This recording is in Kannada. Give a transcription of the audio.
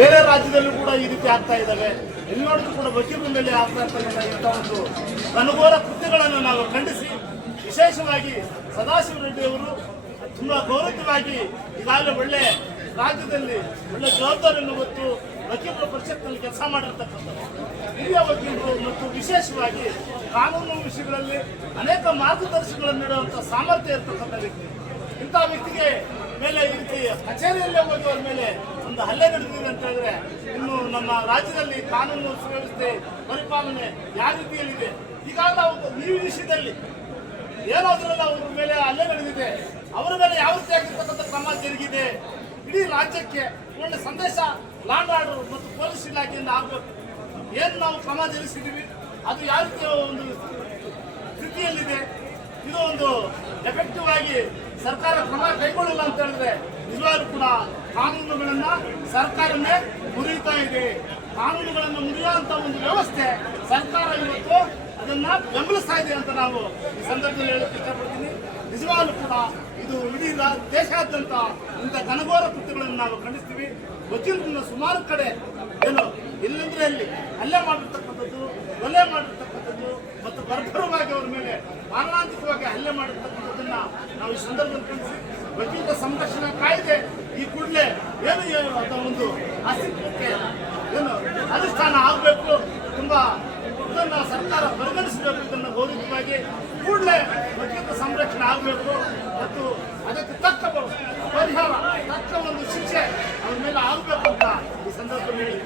ಬೇರೆ ರಾಜ್ಯದಲ್ಲೂ ಕೂಡ ಈ ರೀತಿ ಆಗ್ತಾ ಇದ್ದಾವೆ ಎಲ್ಲಿ ನೋಡಿದ್ರು ಕೂಡ ವಕೀಲರ ಮೇಲೆ ಆಗ್ತಾ ಇರ್ತಕ್ಕಂಥ ಒಂದು ಅನುಘೋರ ಕೃತ್ಯಗಳನ್ನು ನಾವು ಖಂಡಿಸಿ, ವಿಶೇಷವಾಗಿ ಸದಾಶಿವ ರೆಡ್ಡಿ ಅವರು ತುಂಬಾ ಗೌರವವಾಗಿ ಈಗಾಗಲೇ ಒಳ್ಳೆ ರಾಜ್ಯದಲ್ಲಿ ಒಳ್ಳೆ ಜವಾಬ್ದಾರಿಯನ್ನು ಹೊತ್ತು ವಕೀಲರ ಪರಿಷತ್ನಲ್ಲಿ ಕೆಲಸ ಮಾಡಿರ್ತಕ್ಕಂಥದ್ದು ಹಿರಿಯ ವಕೀಲರು ಮತ್ತು ವಿಶೇಷವಾಗಿ ಕಾನೂನು ವಿಷಯಗಳಲ್ಲಿ ಅನೇಕ ಮಾರ್ಗದರ್ಶನಗಳನ್ನು ನೀಡುವಂಥ ಸಾಮರ್ಥ್ಯ ಇರತಕ್ಕಂಥ ವ್ಯಕ್ತಿ. ಇಂಥ ವ್ಯಕ್ತಿಗೆ ಮೇಲೆ ಈ ರೀತಿ ಕಚೇರಿಯಲ್ಲೇ ಹೋಗಿ ಮೇಲೆ ಒಂದು ಹಲ್ಲೆ ನಡೆದಿದೆ ಅಂತ ಹೇಳಿದ್ರೆ ಇನ್ನು ನಮ್ಮ ರಾಜ್ಯದಲ್ಲಿ ಕಾನೂನು ಸುವ್ಯವಸ್ಥೆ ಪರಿಪಾಲನೆ ಯಾವ ರೀತಿಯಲ್ಲಿದೆ? ಈಗಾಗಲೇ ಅವರು ಈ ವಿಷಯದಲ್ಲಿ ಏನಾದ್ರಲ್ಲ ಅವ್ರ ಮೇಲೆ ಹಲ್ಲೆ ನಡೆದಿದೆ, ಅವರ ಮೇಲೆ ಯಾವ ರೀತಿ ಆಗಿರ್ತಕ್ಕಂಥ ಕ್ರಮ ಜರುಗಿದೆ? ಇಡೀ ರಾಜ್ಯಕ್ಕೆ ಒಳ್ಳೆ ಸಂದೇಶ ಆರ್ಡರ್ ಮತ್ತು ಪೊಲೀಸ್ ಇಲಾಖೆಯಿಂದ ಆಗಬೇಕು. ಏನು ನಾವು ಕ್ರಮ ಜರುಗಿಸಿದ್ದೀವಿ? ಅದು ಯಾವ ರೀತಿಯ ಒಂದು ಸ್ಥಿತಿಯಲ್ಲಿದೆ? ಇದು ಒಂದು ಎಫೆಕ್ಟಿವ್ ಆಗಿ ಸರ್ಕಾರ ಕ್ರಮ ಕೈಗೊಳ್ಳಲ್ಲ ಅಂತ ಹೇಳಿದ್ರೆ ಕೂಡ ಕಾನೂನುಗಳನ್ನ ಸರ್ಕಾರನೇ ಮುರಿಯುತ್ತಾ ಇದೆ. ಕಾನೂನುಗಳನ್ನು ಮುರಿಯುವಂತ ಒಂದು ವ್ಯವಸ್ಥೆ ಸರ್ಕಾರ ಇವತ್ತು ಅದನ್ನ ಬೆಂಬಲಿಸ್ತಾ ಇದೆ ಅಂತ ನಾವು ಈ ಸಂದರ್ಭದಲ್ಲಿ ಹೇಳಕ್ಕೆ ಇಷ್ಟಪಡ್ತೀನಿ. ನಿಜವಾಗ್ಲೂ ಕೂಡ ಇದು ಇಡೀ ದೇಶಾದ್ಯಂತ ಇಂಥ ಘನಘೋರ ಕೃತ್ಯಗಳನ್ನು ನಾವು ಖಂಡಿಸ್ತೀವಿ. ವಕೀಲರನ್ನ ಸುಮಾರು ಕಡೆ ಏನು ಎಲ್ಲಂದ್ರೆ ಇಲ್ಲಿ ಹಲ್ಲೆ ಮಾಡಿರ್ತಕ್ಕಂಥದ್ದು, ಕೊಲೆ ಮಾಡಿರ್ತಕ್ಕಂಥದ್ದು ಮತ್ತು ಬರ್ಬರವಾಗಿ ಅವರ ಮೇಲೆ ಮಾರಣಾಂತಿಕವಾಗಿ ಹಲ್ಲೆ ಮಾಡಿರ್ತಕ್ಕಂಥದ್ದನ್ನ ನಾವು ಈ ಸಂದರ್ಭದಲ್ಲಿ ಖಂಡಿಸಿ ವಕೀಲರ ಸಂರಕ್ಷಣಾ ಕಾಯ್ದೆ ಈ ಕೂಡಲೇ ಏನು ಅಂತ ಒಂದು ಅಸ್ತಿತ್ವಕ್ಕೆ ಏನು ಅನುಷ್ಠಾನ ಆಗಬೇಕು ತುಂಬ ಇದನ್ನು ಸರ್ಕಾರ ಪರಿಗಣಿಸಬೇಕು ಇದನ್ನು ಗೌರವವಾಗಿ ಕೂಡಲೇ ವಕೀಲರ ಸಂರಕ್ಷಣೆ ಆಗಬೇಕು ಮತ್ತು ಅದಕ್ಕೆ ತಕ್ಕ ಪರಿಹಾರ, ತಕ್ಕ ಒಂದು ಶಿಕ್ಷೆ ಅವ್ರ ಮೇಲೆ ಆಗಬೇಕು ಅಂತ ಈ ಸಂದರ್ಭದಲ್ಲಿ